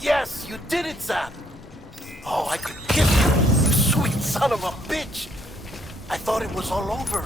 Yes, you did it, Zap! Oh, I could kiss you, you sweet son of a bitch! I thought it was all over.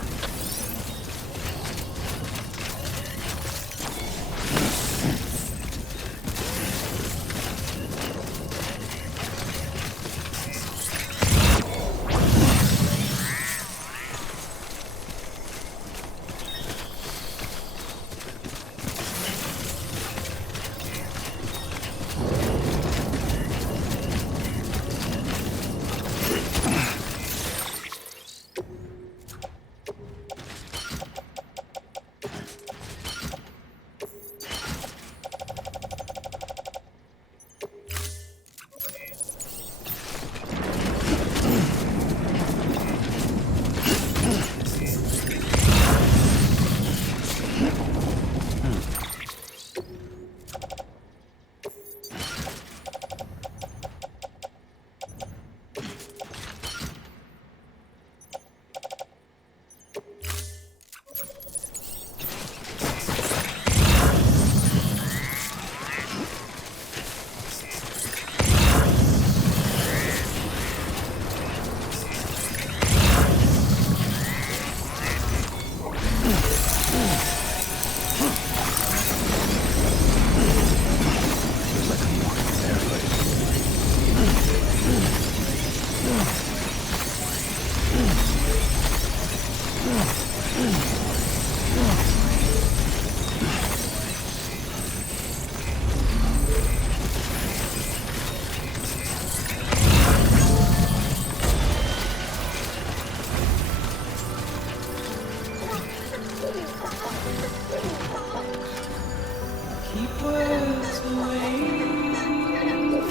Keep words away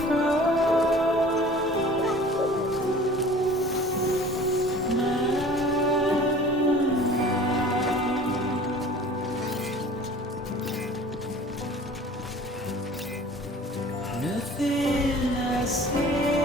from nothing I say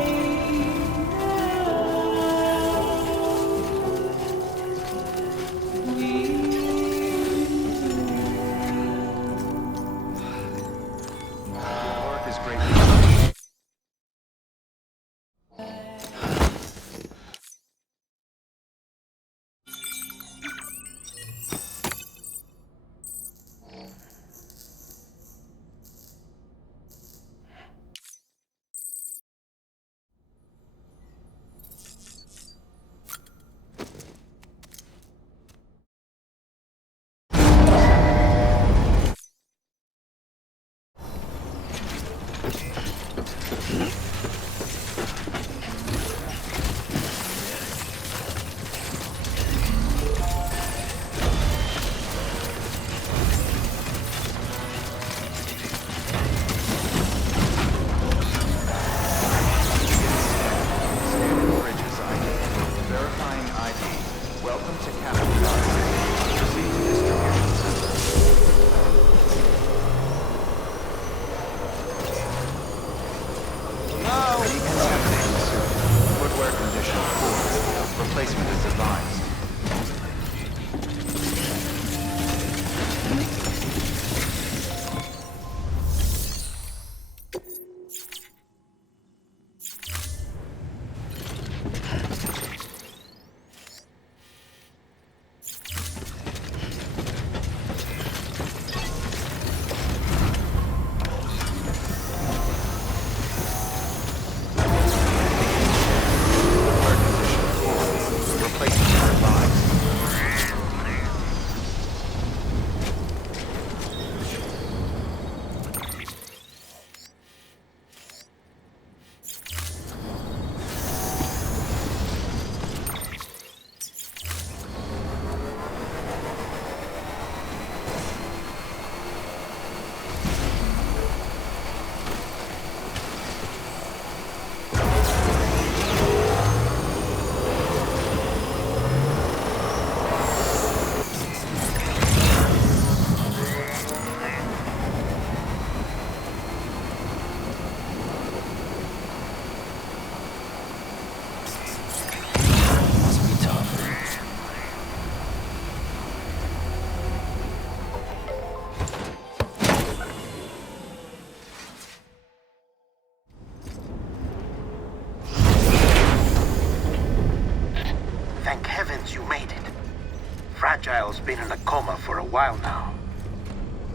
been in a coma for a while now.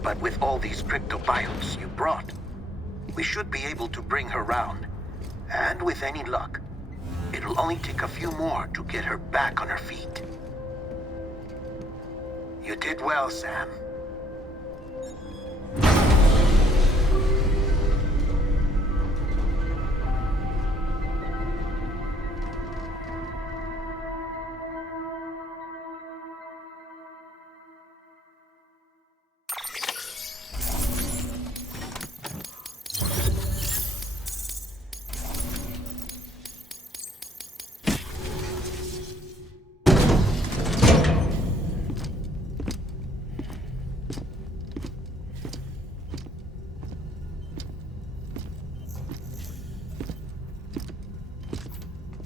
But with all these cryptobiotes you brought, we should be able to bring her round. And with any luck, it'll only take a few more to get her back on her feet. You did well, Sam.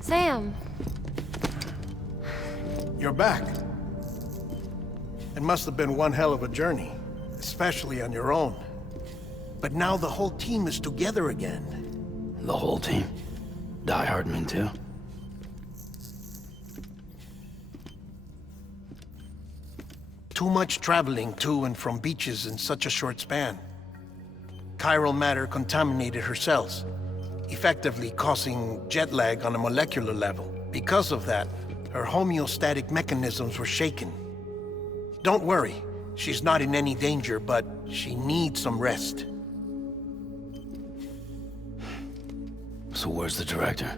Sam. You're back. It must have been one hell of a journey, especially on your own. But now the whole team is together again. The whole team? Die Hardman too? Too much traveling to and from beaches in such a short span. Chiral matter contaminated her cells, effectively causing jet lag on a molecular level. Because of that, her homeostatic mechanisms were shaken. Don't worry, she's not in any danger, but she needs some rest. So where's the director?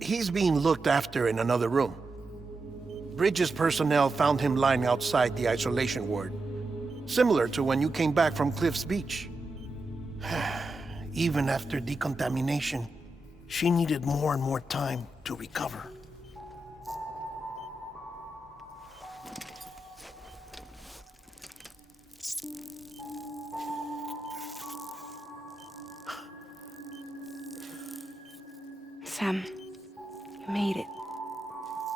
He's being looked after in another room. Bridges personnel found him lying outside the isolation ward, similar to when you came back from Cliff's Beach. Even after decontamination, she needed more and more time to recover. Sam, you made it.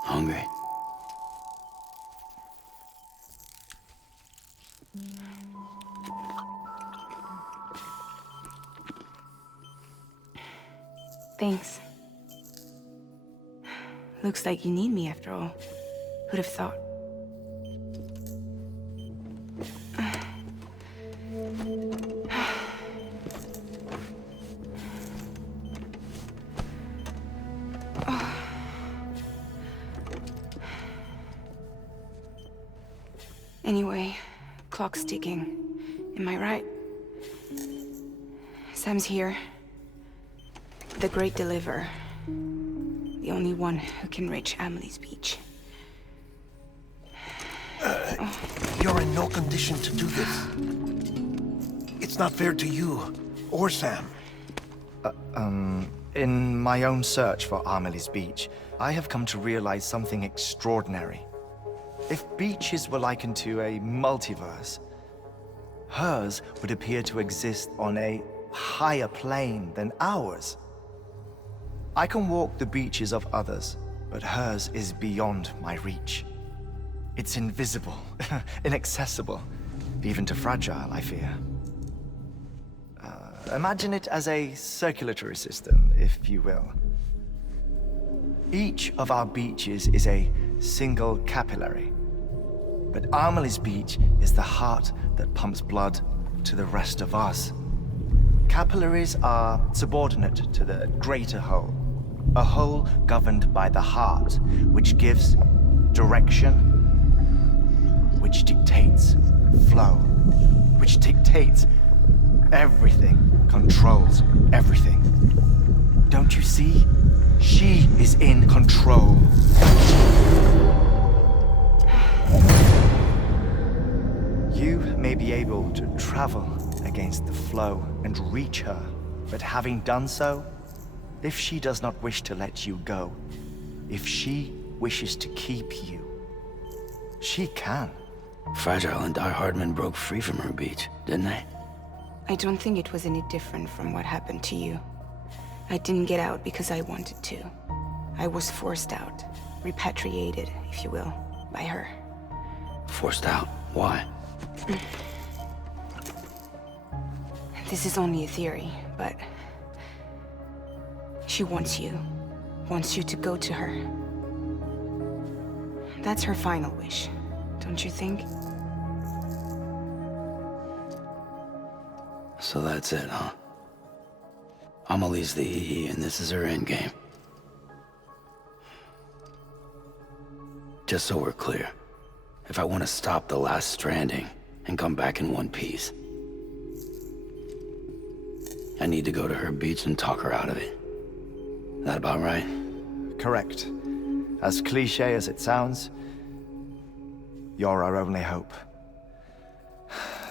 Hungry? Thanks. Looks like you need me after all. Who'd have thought? Anyway, clock's ticking. Am I right? Sam's here. The Great Deliverer. The only one who can reach Amelie's beach. You're in no condition to do this. It's not fair to you, or Sam. In my own search for Amelie's beach, I have come to realize something extraordinary. If beaches were likened to a multiverse, hers would appear to exist on a higher plane than ours. I can walk the beaches of others, but hers is beyond my reach. It's invisible, inaccessible, even to fragile, I fear. Imagine it as a circulatory system, if you will. Each of our beaches is a single capillary, but Amelie's beach is the heart that pumps blood to the rest of us. Capillaries are subordinate to the greater whole, a whole governed by the heart, which gives direction, which dictates flow, which dictates everything, controls everything. Don't you see? She is in control. You may be able to travel against the flow and reach her, but having done so, if she does not wish to let you go, if she wishes to keep you, she can. Fragile and Die Hardman broke free from her beach, didn't they? I don't think it was any different from what happened to you. I didn't get out because I wanted to. I was forced out, repatriated, if you will, by her. Forced out? Why? This is only a theory, but she wants you to go to her. That's her final wish. don't you think? So that's it, huh? Amelie's the EE, and this is her endgame. Just so we're clear, if I want to stop the last stranding and come back in one piece, I need to go to her beach and talk her out of it. That about right? Correct. As cliche as it sounds, you're our only hope.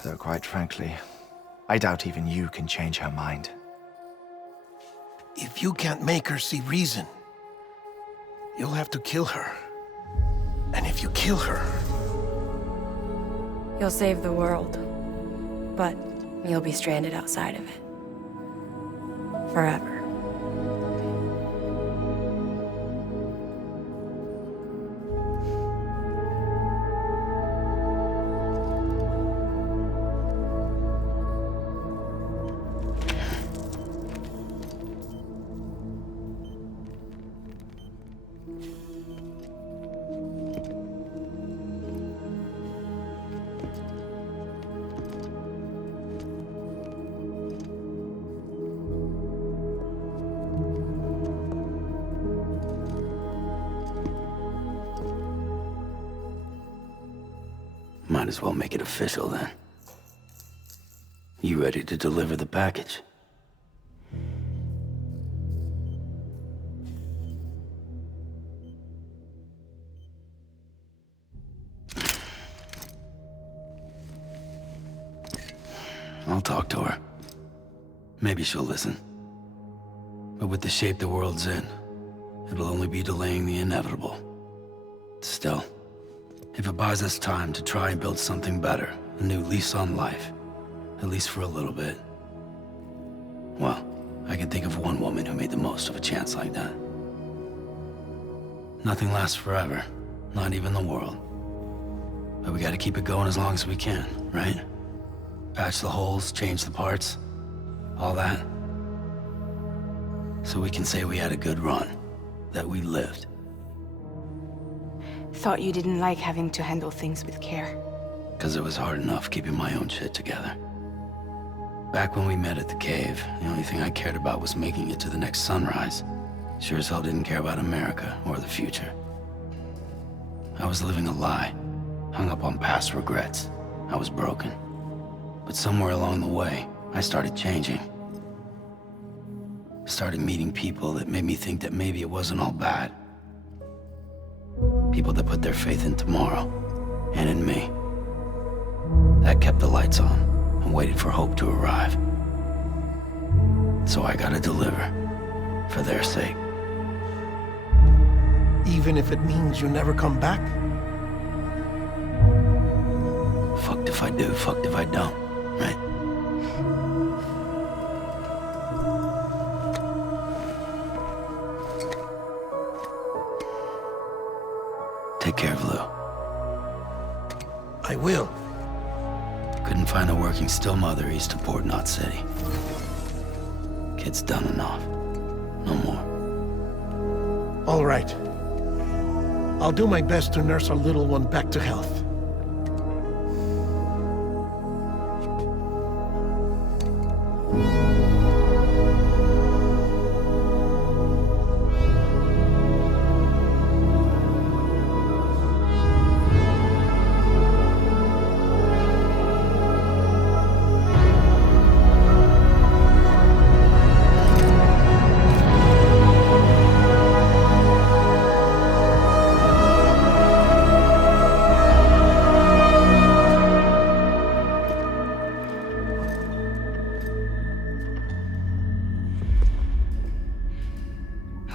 Though quite frankly, I doubt even you can change her mind. If you can't make her see reason, you'll have to kill her. And if you kill her... You'll save the world, but you'll be stranded outside of it. Forever. Might as well make it official then. You ready to deliver the package? I'll talk to her. Maybe she'll listen. But with the shape the world's in, it'll only be delaying the inevitable. Still, if it buys us time to try and build something better, a new lease on life, at least for a little bit, well, I can think of one woman who made the most of a chance like that. Nothing lasts forever, not even the world. But we gotta keep it going as long as we can, right? Patch the holes, change the parts, all that. So we can say we had a good run, that we lived. Thought you didn't like having to handle things with care. 'Cause it was hard enough keeping my own shit together. Back when we met at the cave, the only thing I cared about was making it to the next sunrise. Sure as hell didn't care about America or the future. I was living a lie, hung up on past regrets. I was broken. But somewhere along the way, I started changing. Started meeting people that made me think that maybe it wasn't all bad. People that put their faith in tomorrow, and in me. That kept the lights on, and waited for hope to arrive. So I gotta deliver, for their sake. Even if it means you never come back? Fucked if I do, fucked if I don't, right? Take care of Lou. I will. Couldn't find a working still mother east of Port Knot City. Kid's done enough. No more. All right. I'll do my best to nurse our little one back to health.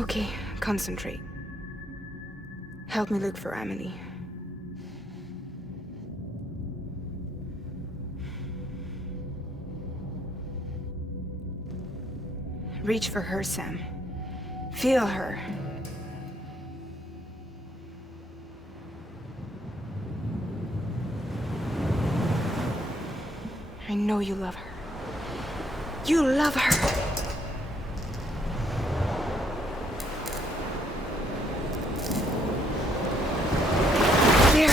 Okay, concentrate. Help me look for Amelie. Reach for her, Sam. Feel her. I know you love her. You love her! There.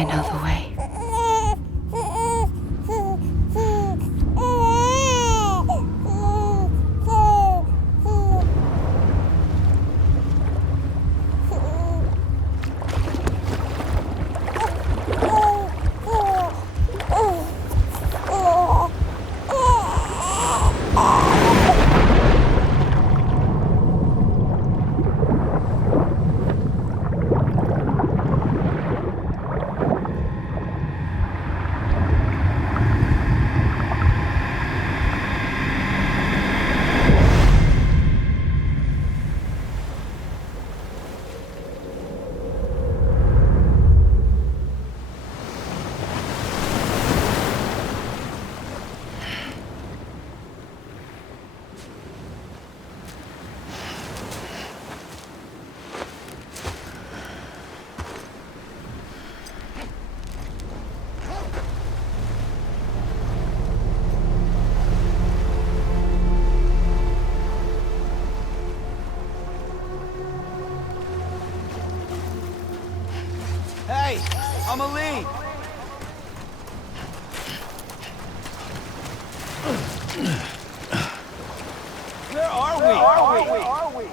I know the way. Hey, Amelie! Where are we? Amelie! Where are we?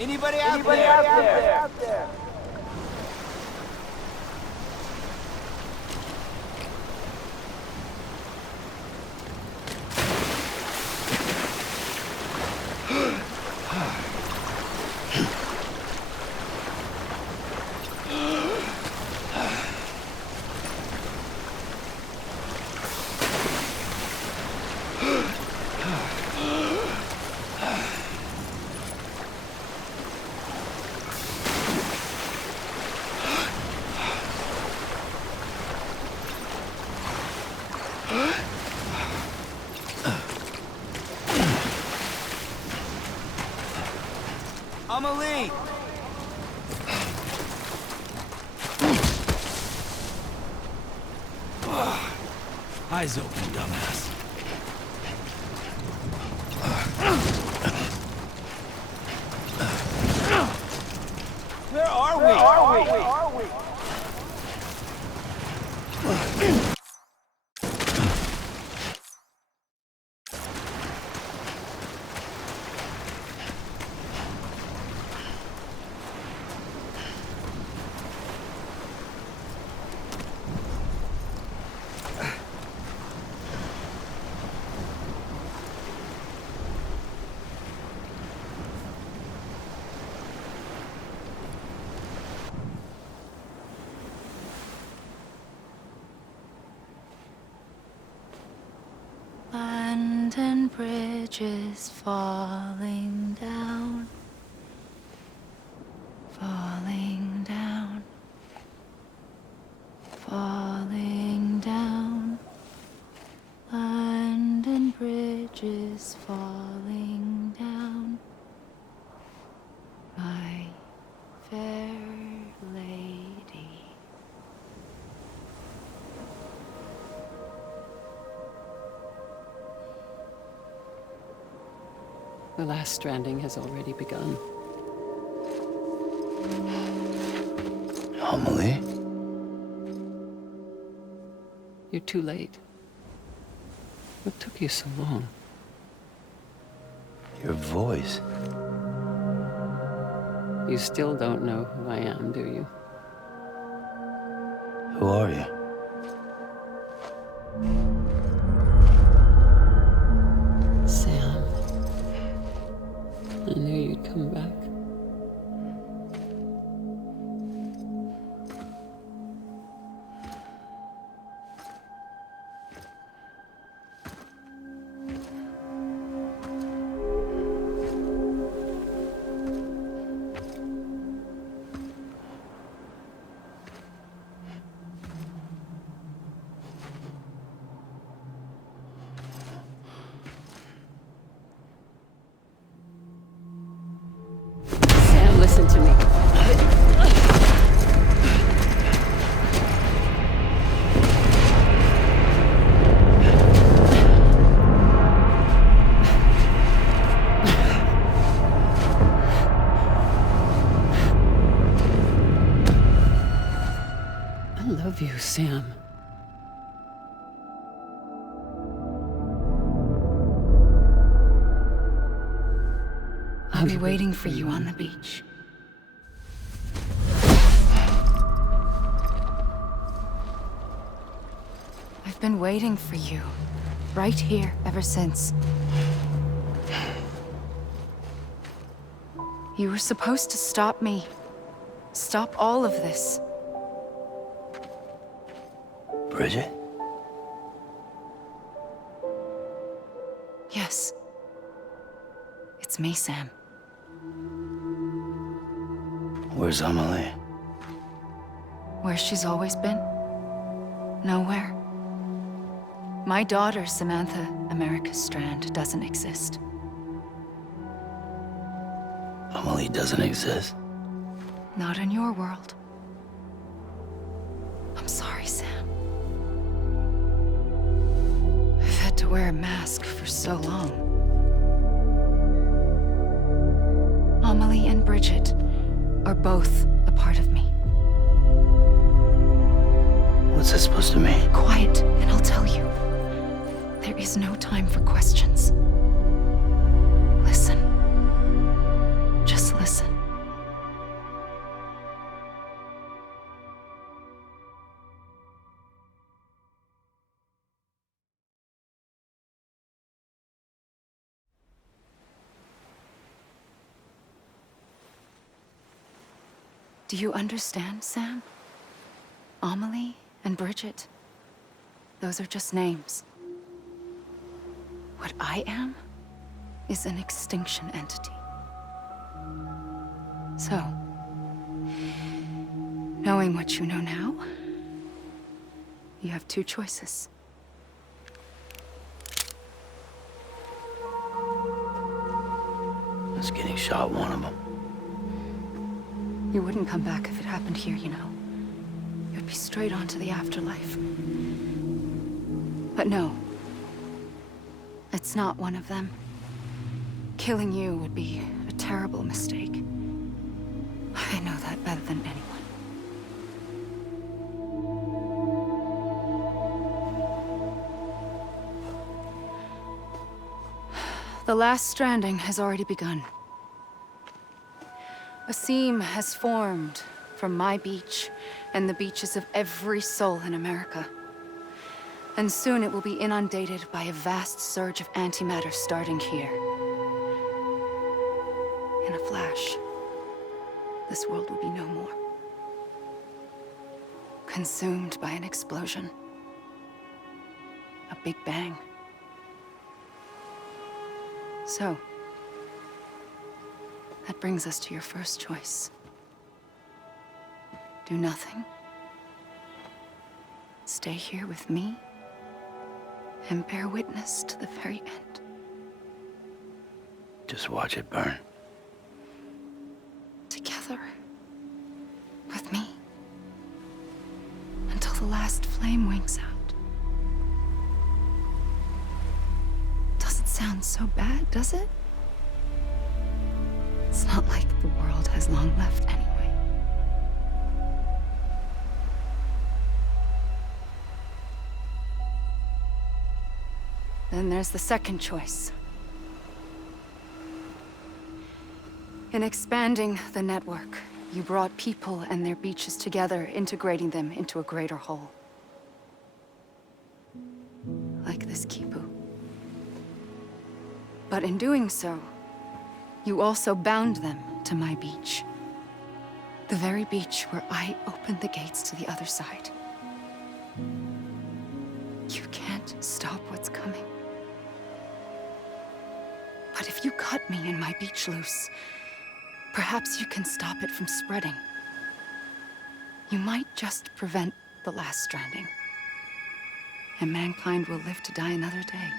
Anybody out there? Amelie! Eyes open, dumbass. Where are we? London Bridge is falling down, falling down, falling down. London Bridge is falling down, my fair lady. The last stranding has already begun. Amelie? You're too late. What took you so long? Your voice. You still don't know who I am, do you? Who are you? Sam. I knew you'd come back. Sam. I'll be waiting for you on the beach. I've been waiting for you, right here, ever since. You were supposed to stop me. Stop all of this. Bridget? Yes. It's me, Sam. Where's Amelie? Where she's always been. Nowhere. My daughter, Samantha America Strand, doesn't exist. Amelie doesn't exist? Not in your world. I'm sorry, Sam. I've had to wear a mask for so long. Amelie and Bridget are both a part of me. What's that supposed to mean? Quiet, and I'll tell you. There is no time for questions. Listen. Just listen. Do you understand, Sam? Amelie and Bridget, those are just names. What I am is an extinction entity. So, knowing what you know now, you have two choices. Is getting shot one of them? You wouldn't come back if it happened here, you know. You'd be straight on to the afterlife. But no. It's not one of them. Killing you would be a terrible mistake. I know that better than anyone. The last stranding has already begun. A seam has formed from my beach and the beaches of every soul in America. And soon it will be inundated by a vast surge of antimatter starting here. In a flash, this world will be no more. Consumed by an explosion. A big bang. So, that brings us to your first choice. Do nothing. Stay here with me and bear witness to the very end. Just watch it burn. Together. With me. Until the last flame winks out. Doesn't sound so bad, does it? It's not like the world has long left anyway. Then there's the second choice. In expanding the network, you brought people and their beaches together, integrating them into a greater whole. Like this Kipu. But in doing so, you also bound them to my beach. The very beach where I opened the gates to the other side. You can't stop what's coming. But if you cut me and my beach loose, perhaps you can stop it from spreading. You might just prevent the last stranding. And mankind will live to die another day.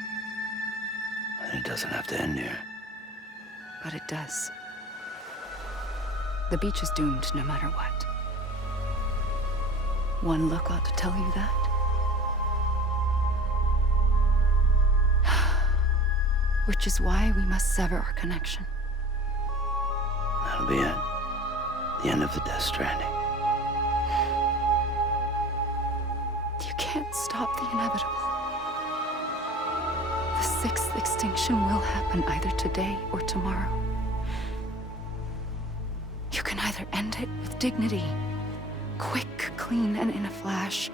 And it doesn't have to end here. But it does. The beach is doomed no matter what. One look ought to tell you that. Which is why we must sever our connection. That'll be it. The end of the Death Stranding. can't stop the inevitable. The sixth extinction will happen either today or tomorrow. You can either end it with dignity, quick, clean, and in a flash,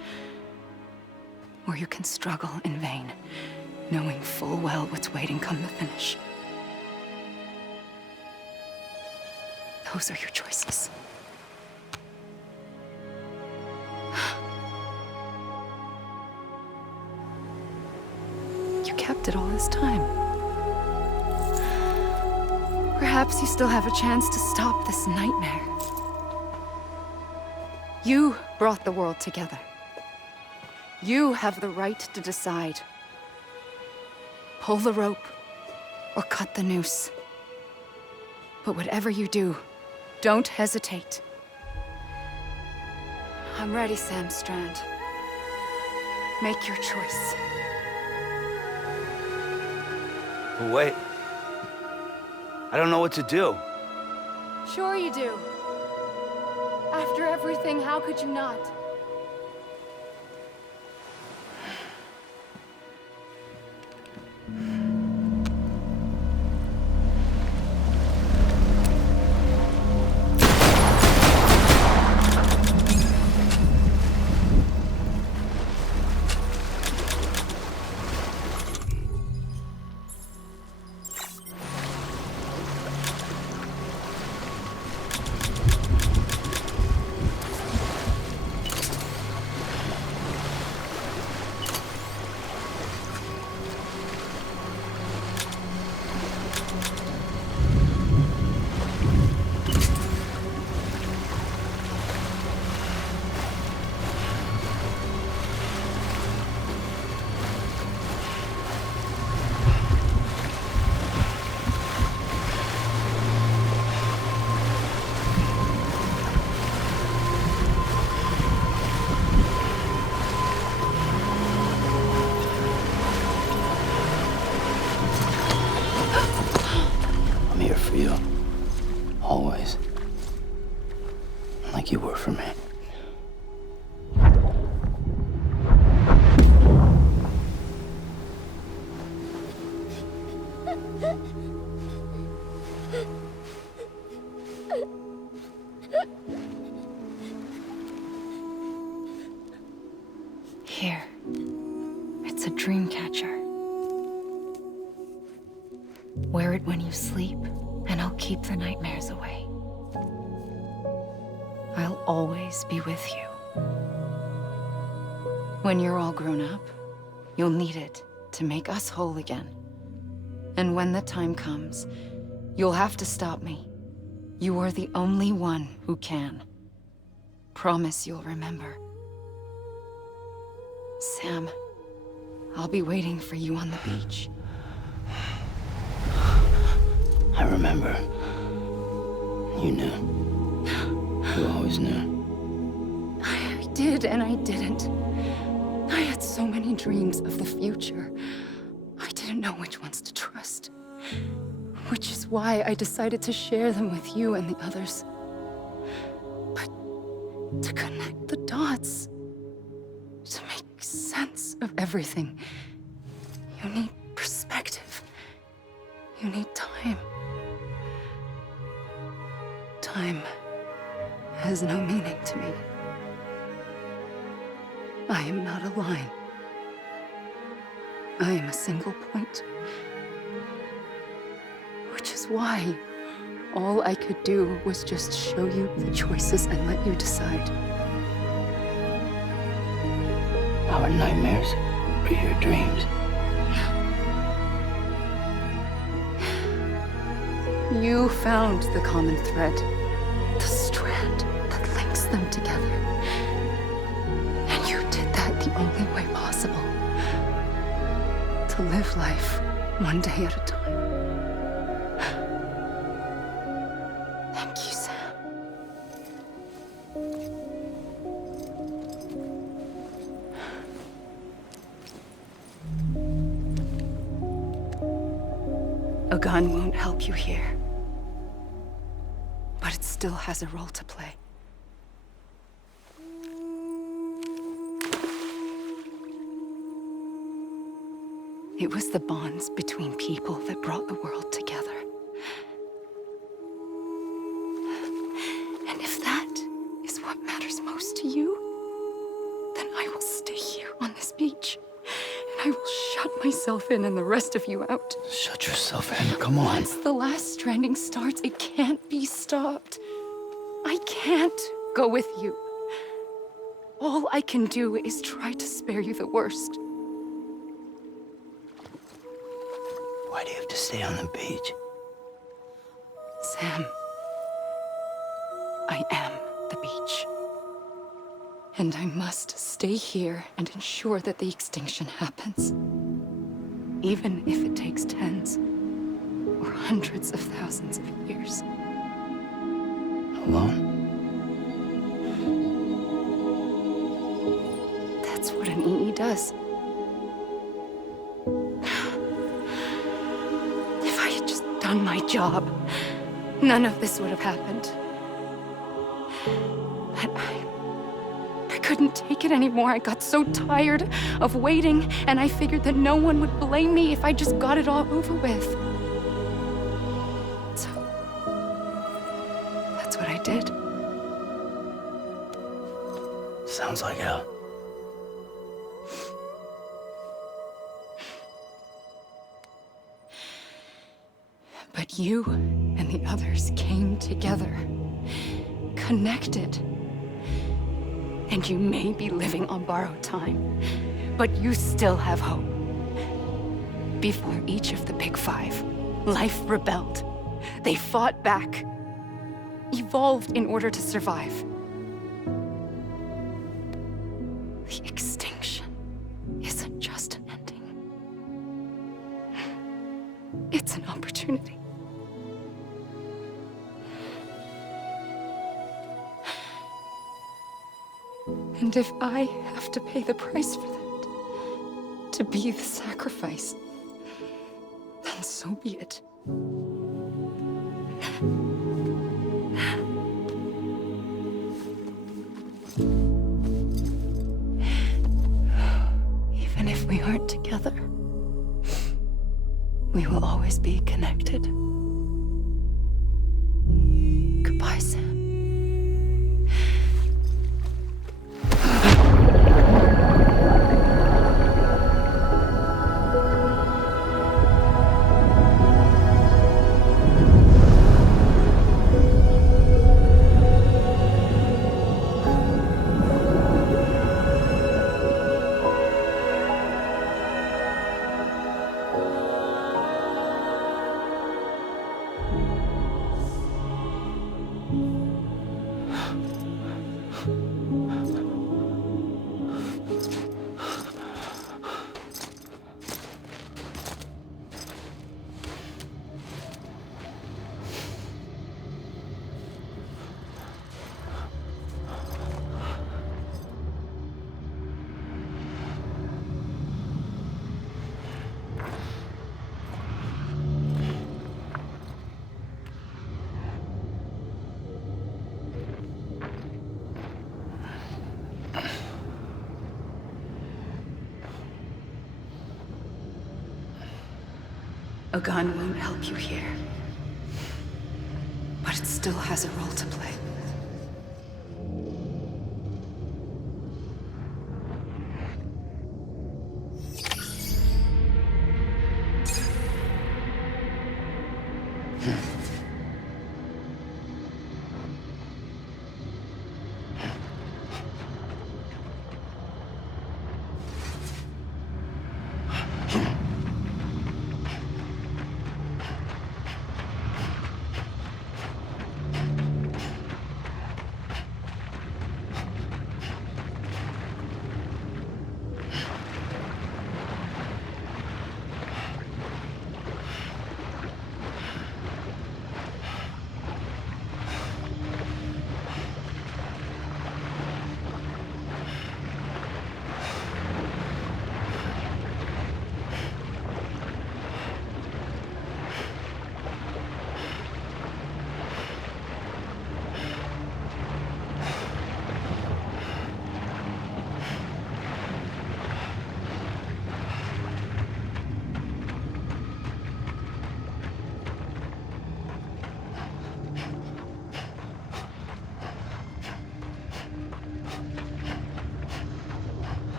or you can struggle in vain, knowing full well what's waiting come the finish. Those are your choices. You kept it all this time. Perhaps you still have a chance to stop this nightmare. You brought the world together. You have the right to decide. Pull the rope or cut the noose. But whatever you do, don't hesitate. I'm ready, Sam Strand. Make your choice. Wait. I don't know what to do. Sure you do. After everything, how could you not? For you. Always. Like you were for me. Here. It's a dream catcher. Wear it when you sleep, and I'll keep the nightmares away. I'll always be with you. When you're all grown up, you'll need it to make us whole again. And when the time comes, you'll have to stop me. You are the only one who can. Promise you'll remember. Sam, I'll be waiting for you on the beach. I remember. You knew. You always knew. I did and I didn't. I had so many dreams of the future. I didn't know which ones to trust. Which is why I decided to share them with you and the others. But to connect the dots, to make sense of everything, you need perspective. You need time. Time has no meaning to me. I am not a line. I am a single point. Which is why all I could do was just show you the choices and let you decide. Our nightmares are your dreams. You found the common thread, the strand that links them together. And you did that the only way possible. To live life one day at a time. Thank you, Sam. A gun won't help you here. But it still has a role to play. It was the bonds between people that brought the world together. And if that is what matters most to you, then I will stay here on this beach. And I will shut myself in and the rest of you out. Shut yourself in, come on. Once the last stranding starts, it can't be stopped. I can't go with you. All I can do is try to spare you the worst. Why do you have to stay on the beach? Sam, I am the beach. And I must stay here and ensure that the extinction happens. Even if it takes tens or hundreds of thousands of years. Alone? That's what an EE does. If I had just done my job, none of this would have happened. But I couldn't take it anymore. I got so tired of waiting, and I figured that no one would blame me if I just got it all over with. So, that's what I did. Sounds like hell. But you and the others came together, connected. And you may be living on borrowed time, but you still have hope. Before each of the Big Five, life rebelled. They fought back, evolved in order to survive. The extinction isn't just an ending. It's an opportunity. And if I have to pay the price for that, to be the sacrifice, then so be it. Even if we aren't together, we will always be connected. Goodbye, Sam. A gun won't help you here, but it still has a role to play.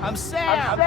I'm Sam!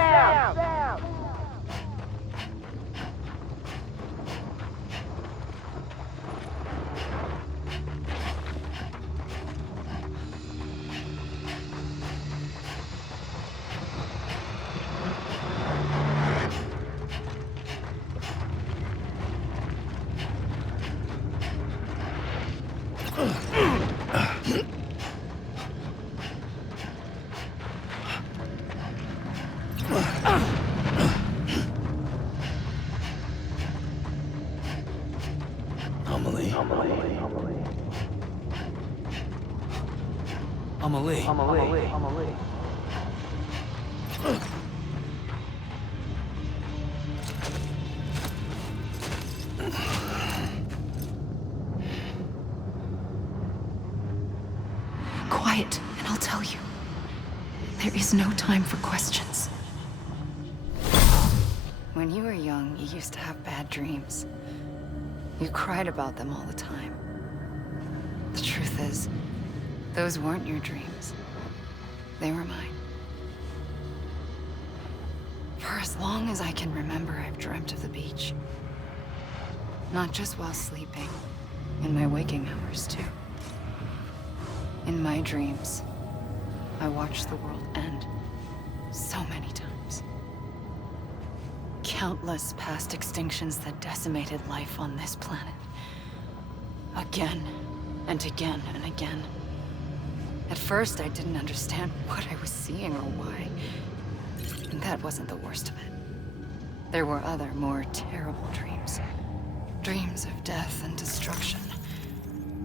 Amelie. Quiet, and I'll tell you. There is no time for questions. When you were young, you used to have bad dreams. You cried about them all the time. The truth is, those weren't your dreams. They were mine. For as long as I can remember, I've dreamt of the beach. Not just while sleeping, in my waking hours too. In my dreams, I watched the world end so many times. Countless past extinctions that decimated life on this planet. Again, and again, and again. At first, I didn't understand what I was seeing or why. And that wasn't the worst of it. There were other, more terrible dreams. Dreams of death and destruction.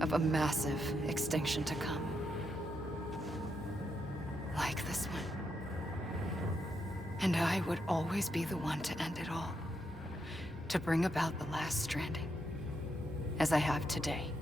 Of a massive extinction to come. Like this one. And I would always be the one to end it all. To bring about the last stranding. As I have today.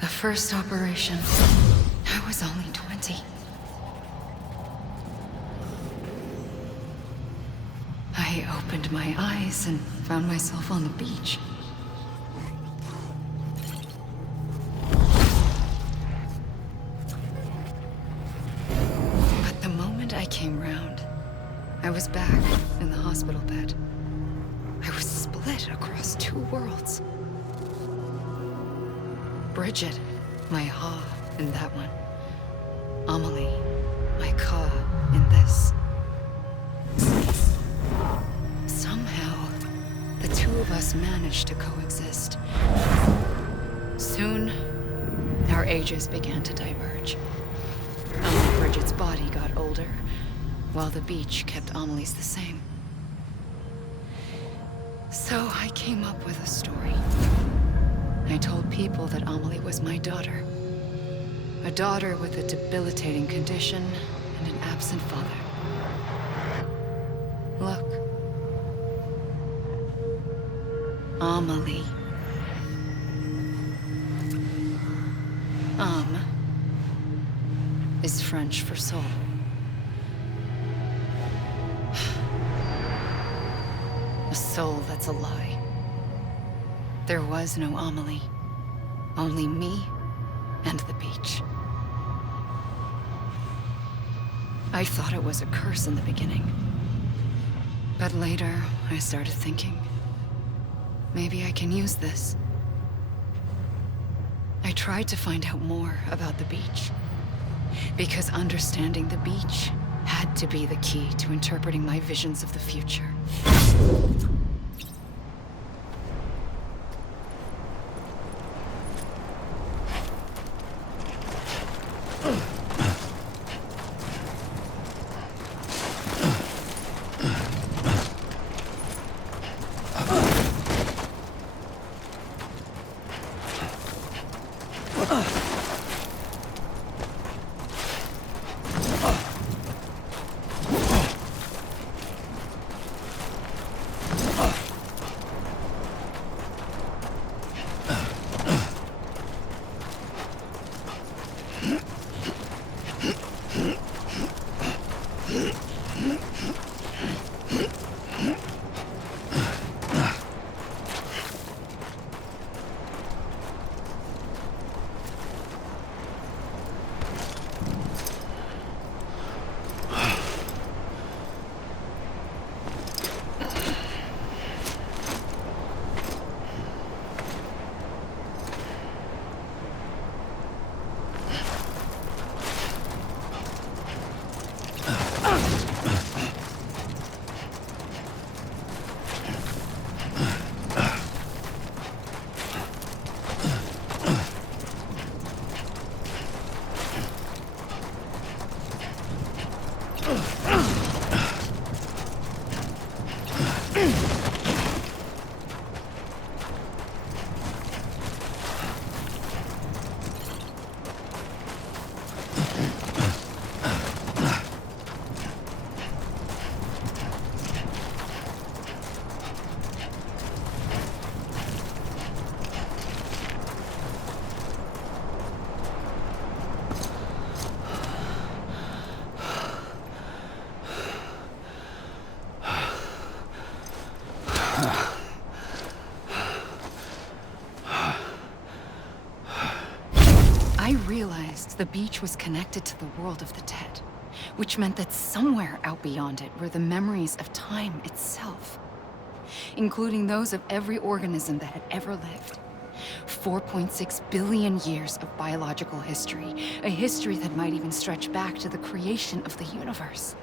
The first operation, I was only 20. I opened my eyes and found myself on the beach. But the moment I came round, I was back in the hospital bed. I was split across two worlds. Bridget, my Ha in that one. Amelie, my Ka in this. Somehow, the two of us managed to coexist. Soon, our ages began to diverge. Bridget's body got older, while the beach kept Amelie's the same. So I came up with a story. I told people that Amelie was my daughter. A daughter with a debilitating condition and an absent father. Look. Amelie. Is French for soul. A soul that's a lie. There was no Amelie. Only me and the beach. I thought it was a curse in the beginning. But later, I started thinking, maybe I can use this. I tried to find out more about the beach. Because understanding the beach had to be the key to interpreting my visions of the future. I realized the beach was connected to the world of the dead, which meant that somewhere out beyond it were the memories of time itself, including those of every organism that had ever lived. 4.6 billion years of biological history, a history that might even stretch back to the creation of the universe.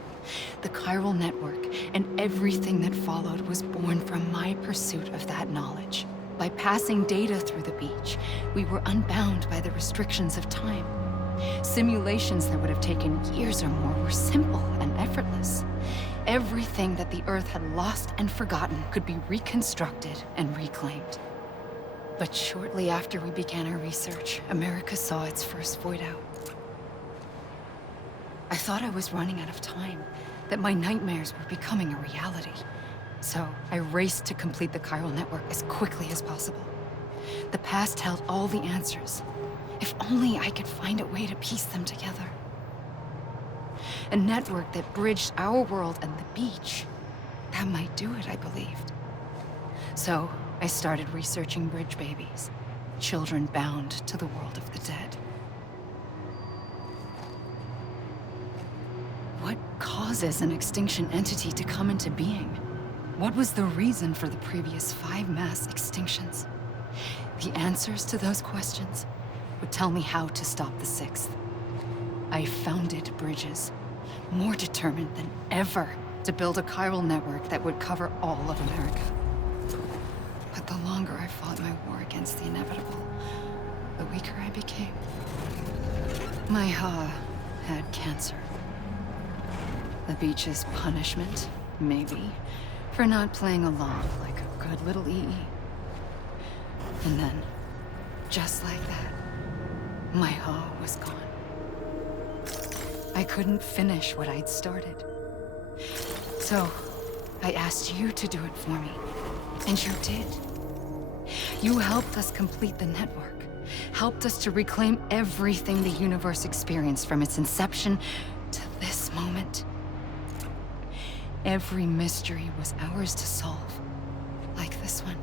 The chiral network and everything that followed was born from my pursuit of that knowledge. By passing data through the beach, we were unbound by the restrictions of time. Simulations that would have taken years or more were simple and effortless. Everything that the Earth had lost and forgotten could be reconstructed and reclaimed. But shortly after we began our research, America saw its first void out. I thought I was running out of time, that my nightmares were becoming a reality. So I raced to complete the chiral network as quickly as possible. The past held all the answers. If only I could find a way to piece them together. A network that bridged our world and the beach. That might do it, I believed. So I started researching bridge babies, children bound to the world of the dead. What causes an extinction entity to come into being? What was the reason for the previous 5 mass extinctions? The answers to those questions would tell me how to stop the 6th. I founded bridges, more determined than ever to build a chiral network that would cover all of America. But the longer I fought my war against the inevitable, the weaker I became. My Ha had cancer. The beach's punishment, maybe, for not playing along like a good little EE. And then, just like that, my Ha was gone. I couldn't finish what I'd started. So, I asked you to do it for me. And you did. You helped us complete the network. Helped us to reclaim everything the universe experienced from its inception to this moment. Every mystery was ours to solve. Like this one.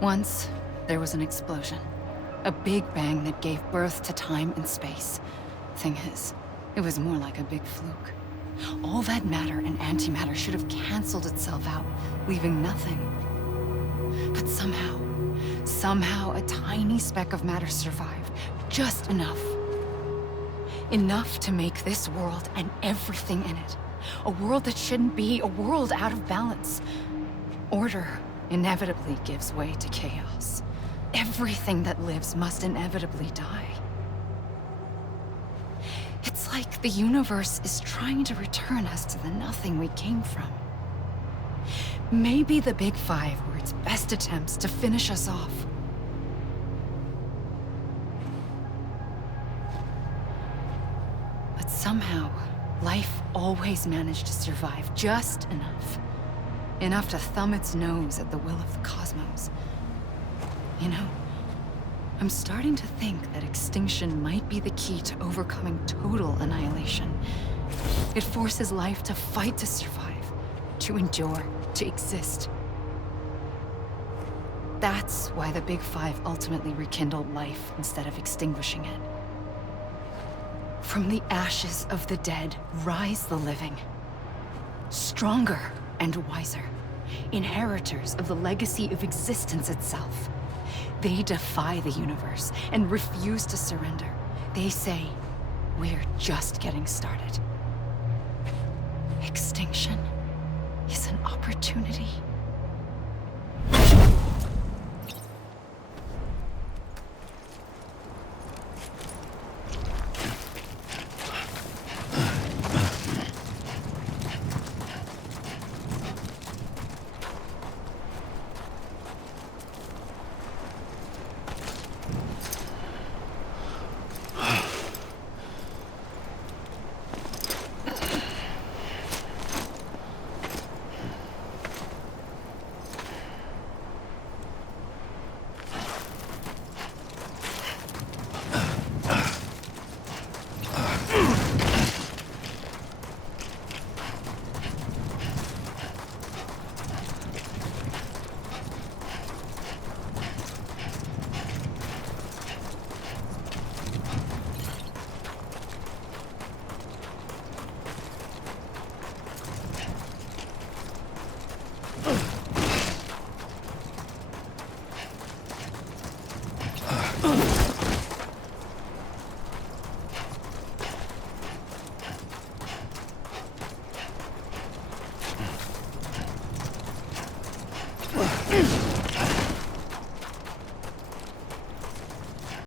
Once, there was an explosion. A big bang that gave birth to time and space. Thing is, it was more like a big fluke. All that matter and antimatter should have canceled itself out, leaving nothing. But somehow a tiny speck of matter survived. Just enough. Enough to make this world and everything in it. A world that shouldn't be, a world out of balance. Order inevitably gives way to chaos. Everything that lives must inevitably die. It's like the universe is trying to return us to the nothing we came from. Maybe the Big Five were its best attempts to finish us off. But somehow, life always managed to survive just enough. Enough to thumb its nose at the will of the cosmos. You know, I'm starting to think that extinction might be the key to overcoming total annihilation. It forces life to fight to survive, to endure, to exist. That's why the Big Five ultimately rekindled life instead of extinguishing it. From the ashes of the dead rise the living. Stronger and wiser. Inheritors of the legacy of existence itself. They defy the universe and refuse to surrender. They say, we're just getting started. Extinction is an opportunity.